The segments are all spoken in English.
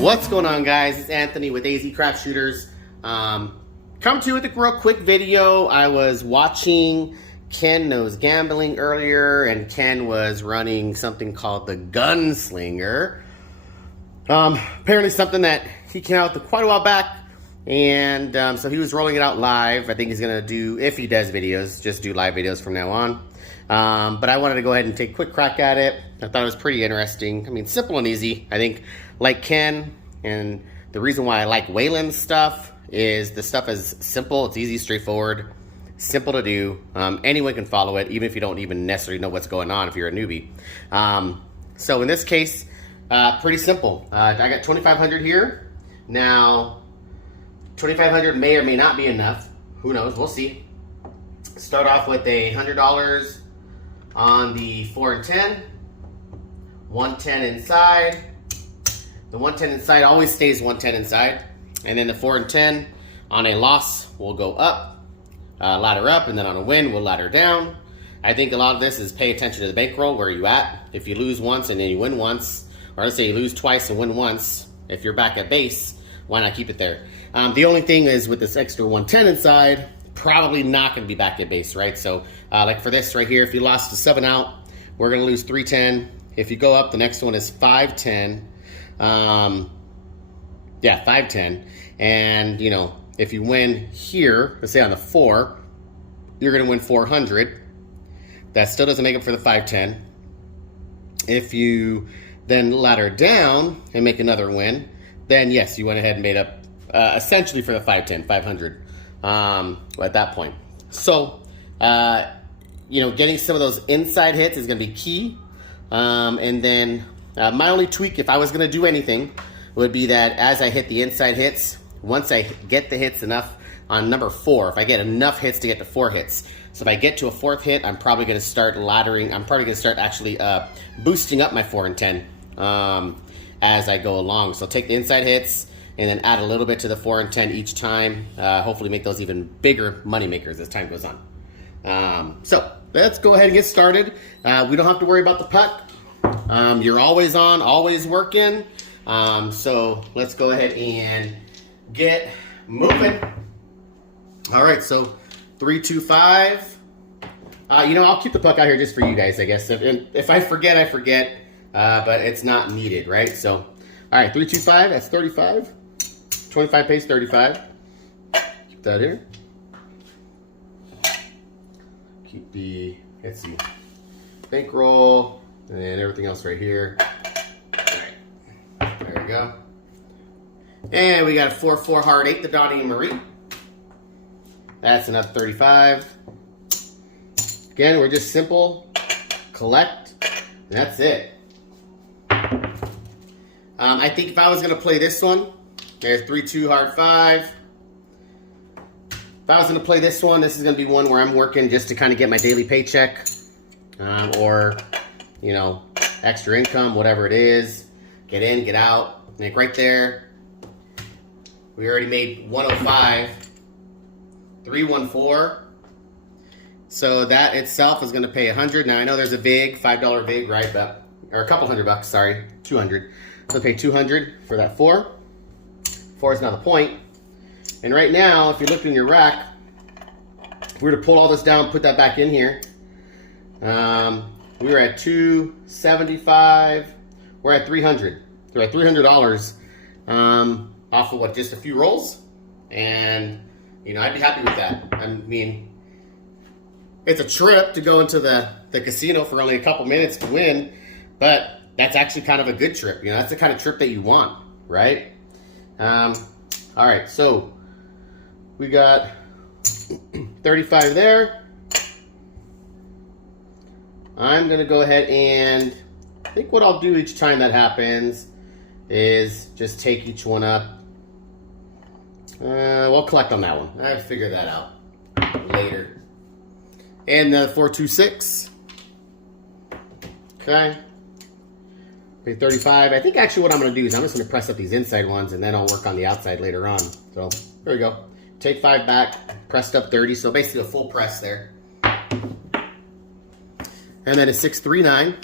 What's going on, guys? It's Anthony with AZ Craft Shooters. Come to you with a real quick video. I was watching KenKnowsGambiing earlier, and Ken was running something called the Gunslinger. Apparently something that he came out with quite a while back, and so he was rolling it out live. I think he's gonna do, if he does videos, just do live videos from now on. But I wanted to go ahead and take a quick crack at it. I thought it was pretty interesting. I mean, simple and easy. I think, like Ken, and the reason why I like Waylon's stuff is the stuff is simple, it's easy, straightforward, simple to do. Anyone can follow it, even if you don't even necessarily know what's going on if you're a newbie. So in this case, pretty simple. I got 2,500 here. Now, 2,500 may or may not be enough. Who knows? We'll see. Start off with $100 on the 4 and 10. 110 inside. The 110 inside always stays 110 inside. And then the 4 and 10 on a loss will go up, ladder up, and then on a win we'll ladder down. I think a lot of this is pay attention to the bankroll, where you at. If you lose once and then you win once, or let's say you lose twice and win once, if you're back at base, why not keep it there? The only thing is with this extra 110 inside, probably not going to be back at base, right? So like for this right here, if you lost to 7 out, we're going to lose 310. If you go up, the next one is 510. Yeah, 510. And, you know, if you win here, let's say on the 4, you're going to win 400. That still doesn't make up for the 510. If you then ladder down and make another win, then yes, you went ahead and made up essentially for the 510, 500 at that point. So, you know, getting some of those inside hits is going to be key. And then my only tweak, if I was going to do anything, would be that as I hit the inside hits, once I get the hits enough on number 4, if I get enough hits to get to 4 hits. So if I get to a 4th hit, I'm probably going to start laddering. I'm probably going to start actually boosting up my 4 and 10 as I go along. So take the inside hits and then add a little bit to the 4 and 10 each time. Hopefully make those even bigger money makers as time goes on. So let's go ahead and get started. We don't have to worry about the puck. You're always on, always working. So let's go ahead and get moving. All right, so 3, 2, 5. You know, I'll keep the puck out here just for you guys, I guess. If I forget, I forget, but it's not needed, right? So, all right, 3, 2, 5, that's 35. 25 pace, 35. Keep that here. Keep the, let's see, bankroll, and everything else right here. All right, there we go. And we got a 4-4 hard 8, the Donnie and Marie. That's another 35. Again, we're just simple, collect, and that's it. I think if I was going to play this one, there's 3-2 hard 5. If I was going to play this one, this is going to be one where I'm working just to kind of get my daily paycheck, or, you know, extra income, whatever it is. Get in, get out. Like right there, we already made 105, 314. So that itself is going to pay 100. Now I know there's a VIG, $5 VIG, right? But, or a couple $100, sorry, 200. So pay 200 for that 4. 4 is now the point. And right now, if you look in your rack, if we were to pull all this down, put that back in here, we were at 275. We're at 300. We're at $300 off of what, just a few rolls, and you know, I'd be happy with that. I mean, it's a trip to go into the casino for only a couple minutes to win, but that's actually kind of a good trip. You know, that's the kind of trip that you want, right? All right, so we got 35 there. I'm gonna go ahead and I think what I'll do each time that happens is just take each one up. We'll collect on that one. I'll figure that out later. And the 426. Okay. Pay 35. I think actually what I'm going to do is I'm just going to press up these inside ones, and then I'll work on the outside later on. So there we go. Take 5 back, pressed up 30. So basically a full press there. And then a 639.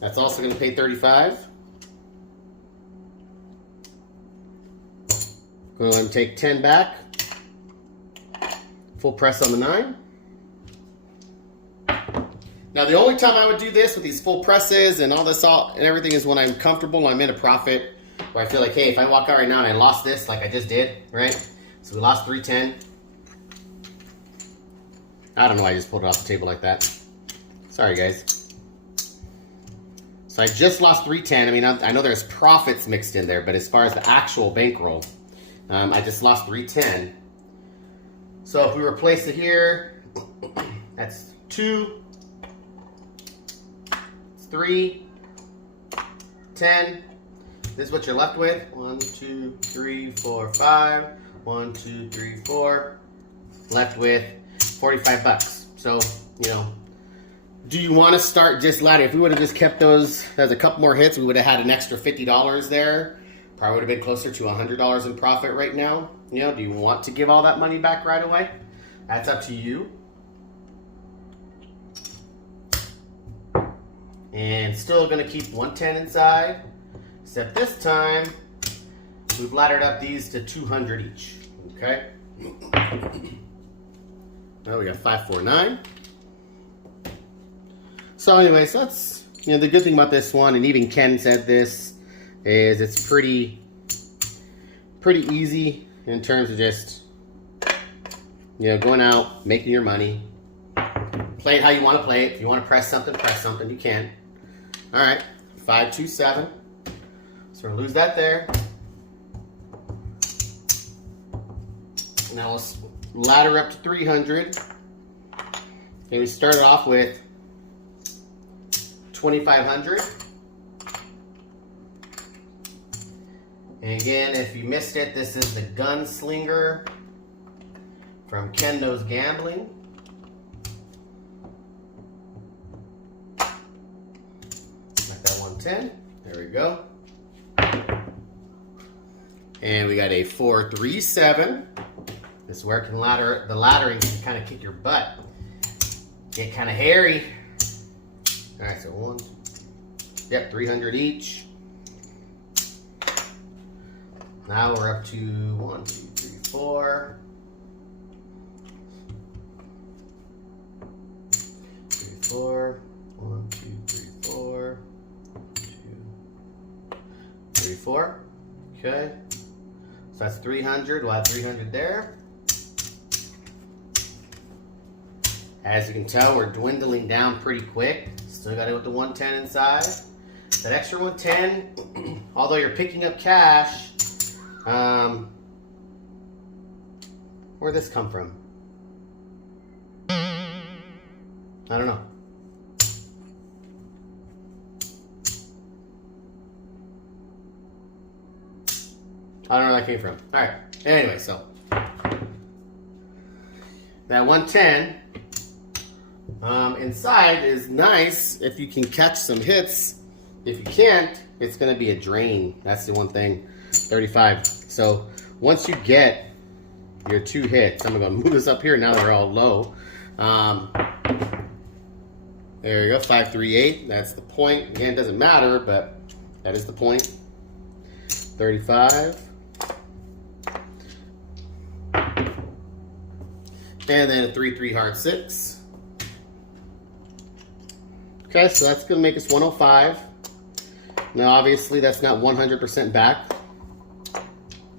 That's also going to pay 35. Go ahead and take 10 back. Full press on the 9. Now the only time I would do this with these full presses and all this and everything is when I'm comfortable, I'm in a profit, where I feel like, hey, if I walk out right now and I lost this like I just did, right? So we lost 310. I don't know why I just pulled it off the table like that. Sorry, guys. So I just lost 310. I mean, I know there's profits mixed in there, but as far as the actual bankroll, I just lost 310. So if we replace it here, that's 2, 3, 10. This is what you're left with. 1, 2, 3, 4, 5. 1, 2, 3, 4. Left with 45 bucks. So, you know, do you want to start just ladder? If we would have just kept those as a couple more hits, we would have had an extra $50 there. Probably would have been closer to $100 in profit right now. You know, do you want to give all that money back right away? That's up to you. And still going to keep 110 inside, except this time we've laddered up these to 200 each. Okay. Now we got 549. So anyways, that's, you know, the good thing about this one, and even Ken said this, is it's pretty easy in terms of just, you know, going out, making your money. Play it how you want to play it. If you want to press something, you can. All right, 527. So we're gonna lose that there. Now let's ladder up to 300. And we started off with 2,500. And again, if you missed it, this is the Gunslinger from KenKnowsGambiing. Got that 110. There we go. And we got a 437. This is where it can ladder. The laddering can kind of kick your butt. Get kind of hairy. All right, so 300 each. Now we're up to 1, 2, 3, 4. 3, 4. 1, 2, 3, 4. 2, 3, 4. Okay. So that's 300. We'll add 300 there. As you can tell, we're dwindling down pretty quick. Still got it with the 110 inside. That extra 110, although you're picking up cash, where'd this come from? I don't know. I don't know where that came from. All right. Anyway, so that 110 inside is nice if you can catch some hits. If you can't, it's going to be a drain. That's the one thing. 35. So once you get your 2 hits, I'm going to move this up here. Now they're all low. There you go. 538. That's the point. Again, it doesn't matter, but that is the point. 35. And then a 3-3 hard 6. Okay, so that's going to make us 105. Now, obviously, that's not 100% back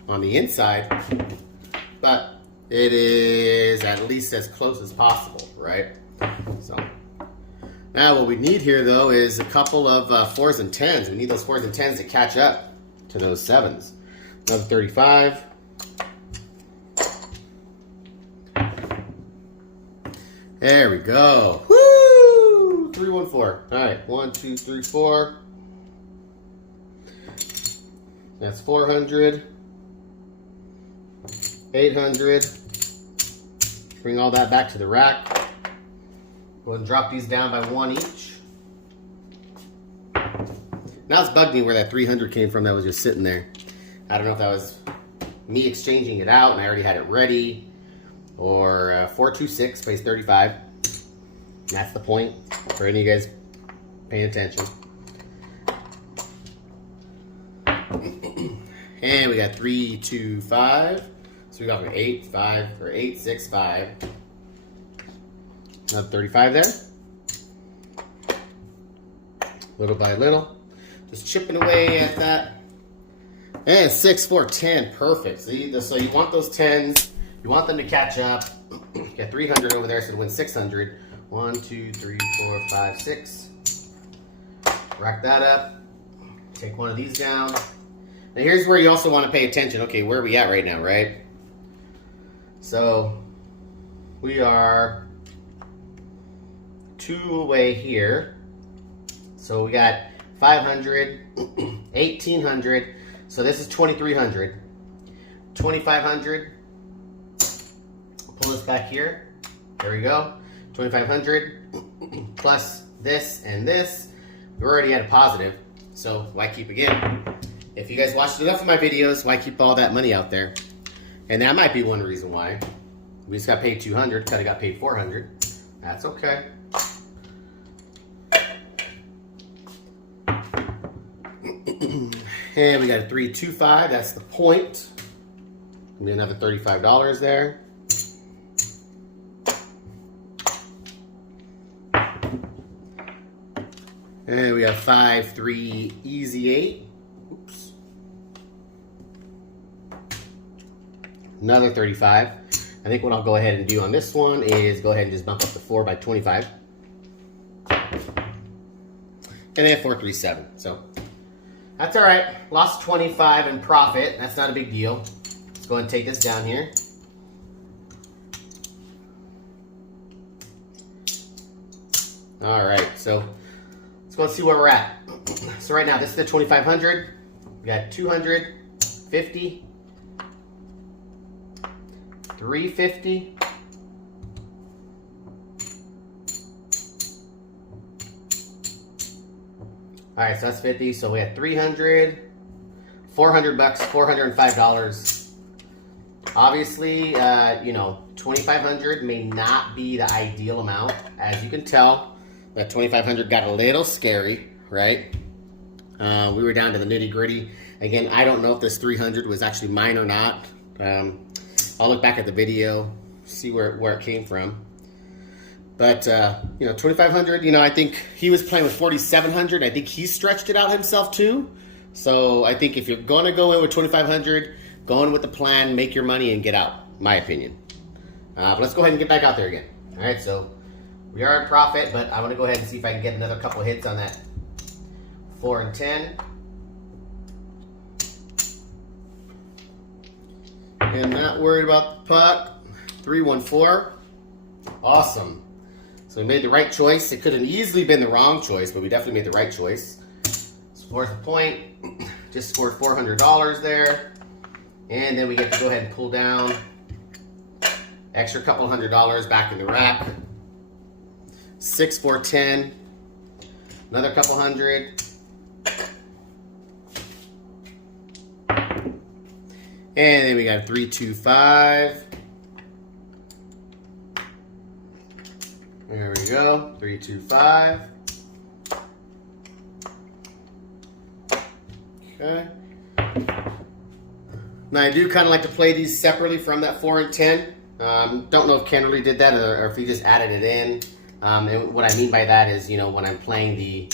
on the inside, but it is at least as close as possible, right? So now what we need here, though, is a couple of 4s and 10s. We need those 4s and 10s to catch up to those 7s. Another 35. There we go. Woo! 314. All right, 1, 2, 3, 4. That's 400. 800. Bring all that back to the rack. Go ahead and drop these down by 1 each. Now it's bugged me where that 300 came from that was just sitting there. I don't know if that was me exchanging it out and I already had it ready, or 426 pays 35. That's the point for any of you guys paying attention. And we got 3, 2, 5. So we got 8, 5, or 8, 6, 5. Another 35 there. Little by little. Just chipping away at that. And 6, 4, 10. Perfect. See, so you want those 10s. You want them to catch up. Got 300 over there, so to win 600. 1, 2, 3, 4, 5, 6. Rack that up. Take one of these down. Now here's where you also want to pay attention. Okay, where are we at right now, right? So we are 2 away here. So we got 500, 1,800. So this is 2,300. 2,500. Pull this back here. There we go. 2,500 plus this and this. We're already at a positive. So why keep again? If you guys watched enough of my videos, why keep all that money out there? And that might be one reason why. We just got paid 200, could have got paid 400. That's okay. And we got a 325, that's the point. Be another $35 there. And we have 5, 3, easy 8. Oops. Another 35. I think what I'll go ahead and do on this one is go ahead and just bump up the 4 by 25. And then 4, 3, 7. So that's all right. Lost 25 in profit. That's not a big deal. Let's go ahead and take this down here. All right. So let's go and see where we're at. So right now, this is the 2,500. We got 200, 50, 350, all right, so that's 50. So we had 300, 400 bucks, $405. Obviously, you know, 2,500 may not be the ideal amount. As you can tell, that 2,500 got a little scary, right? We were down to the nitty gritty. Again, I don't know if this 300 was actually mine or not. I'll look back at the video, see where it came from. But, you know, 2,500, you know, I think he was playing with 4,700. I think he stretched it out himself too. So I think if you're going to go in with 2,500, go in with the plan, make your money, and get out, my opinion. But let's go ahead and get back out there again. All right, so we are in profit, but I want to go ahead and see if I can get another couple hits on that 4 and 10. And not worried about the puck. 3, 1, 4. Awesome. So we made the right choice. It could have easily been the wrong choice, but we definitely made the right choice. So fourth point. Just scored $400 there. And then we get to go ahead and pull down extra couple $100 back in the rack. 6, 4, 10. Another couple hundred. And then we got 3, 2, 5. There we go. 3, 2, 5. Okay. Now I do kind of like to play these separately from that 4 and 10. Don't know if Ken really did that or if he just added it in. And what I mean by that is, you know, when I'm playing the,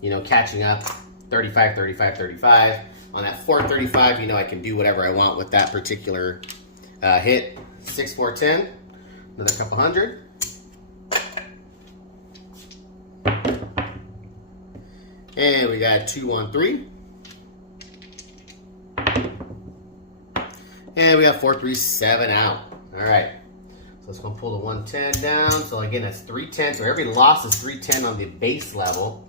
you know, catching up 35, 35, 35. On that 435, you know, I can do whatever I want with that particular hit. 6, 4, 10. Another couple hundred. And we got 2, 1, 3. And we got 4, 3, 7 out. All right. So let's go pull the 110 down. So again, that's 310. So every loss is 310 on the base level.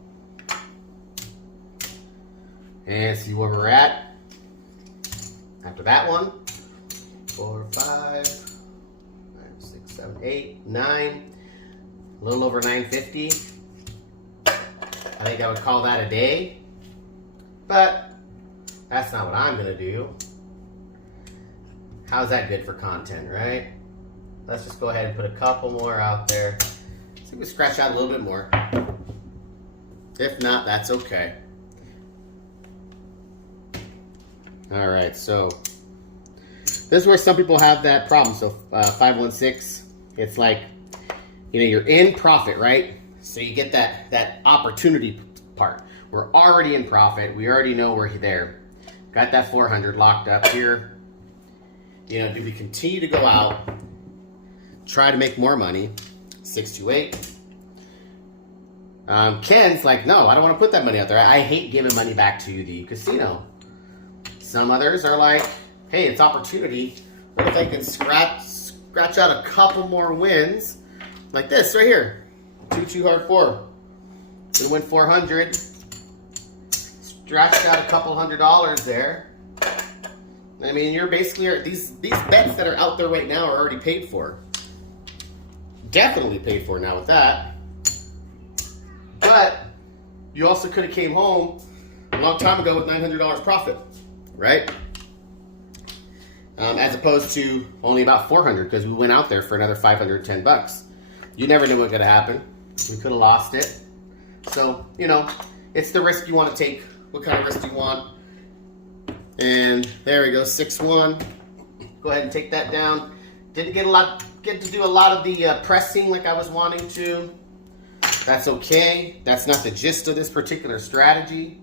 And see where we're at after that one. 4, 5, 6, 7, 8, 9. A little over 950. I think I would call that a day. But that's not what I'm going to do. How's that good for content, right? Let's just go ahead and put a couple more out there. See if we can scratch out a little bit more. If not, that's okay. All right, so this is where some people have that problem. So 516, it's like, you're in profit, right? So you get that opportunity part. We're already in profit. We already know we're there. Got that 400 locked up here. Do we continue to go out, try to make more money? 628. Ken's like, no, I don't want to put that money out there. I hate giving money back to the casino. Some others are like, hey, it's opportunity. What if I can scratch out a couple more wins? Like this right here. 2 hard 4. We win 400. Scratched out a couple $100 there. I mean, you're basically, these bets that are out there right now are already paid for. Definitely paid for now with that. But you also could have came home a long time ago with $900 profit, right? As opposed to only about 400 because we went out there for another 510 bucks. You never knew what could have happened. We could have lost it. So, it's the risk you want to take. What kind of risk do you want? And there we go, 6-1. Go ahead and take that down. Didn't get to do a lot of the pressing like I was wanting to. That's okay. That's not the gist of this particular strategy.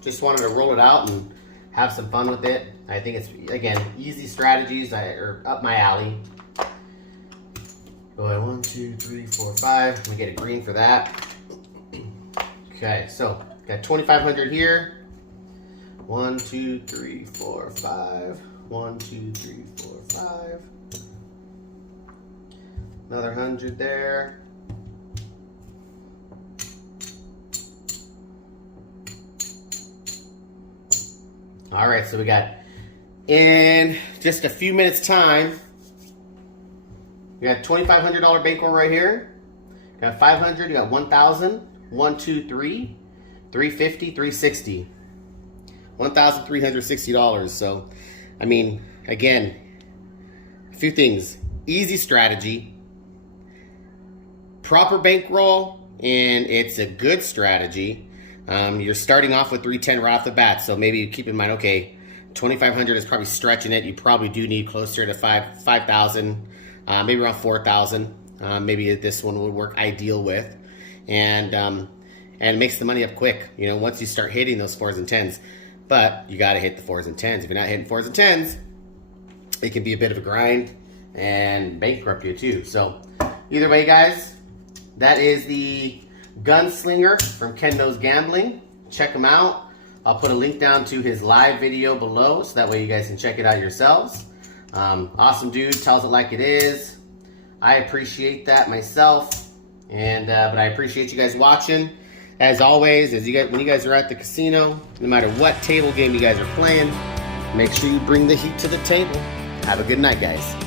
Just wanted to roll it out and have some fun with it. I think it's, again, easy strategies are up my alley. Go ahead, 1, 2, 3, 4, 5. I'm gonna get a green for that. Okay, so got 2,500 here. 1, 2, 3, 4, 5. 1, 2, 3, 4, 5. Another 100 there. All right, so we got, in just a few minutes time, we got $2,500 bankroll right here. Got 500, you got 1,000, 1, 2, 3, 350, 360. $1,360. So, I mean, again, a few things. Easy strategy, proper bankroll, and it's a good strategy. You're starting off with 310 right off the bat, so maybe you keep in mind, okay, 2,500 is probably stretching it. You probably do need closer to 5,000, maybe around 4,000. Maybe this one would work ideal with, and it makes the money up quick. Once you start hitting those 4s and 10s, but you got to hit the 4s and 10s. If you're not hitting 4s and 10s, it can be a bit of a grind and bankrupt you too. So either way, guys, that is the Gunslinger from KenKnowsGambiing. Check him out. I'll put a link down to his live video below, so that way you guys can check it out yourselves. Awesome dude, tells it like it is. I appreciate that myself, and but I appreciate you guys watching. As always, when you guys are at the casino, no matter what table game you guys are playing, make sure you bring the heat to the table. Have a good night, guys.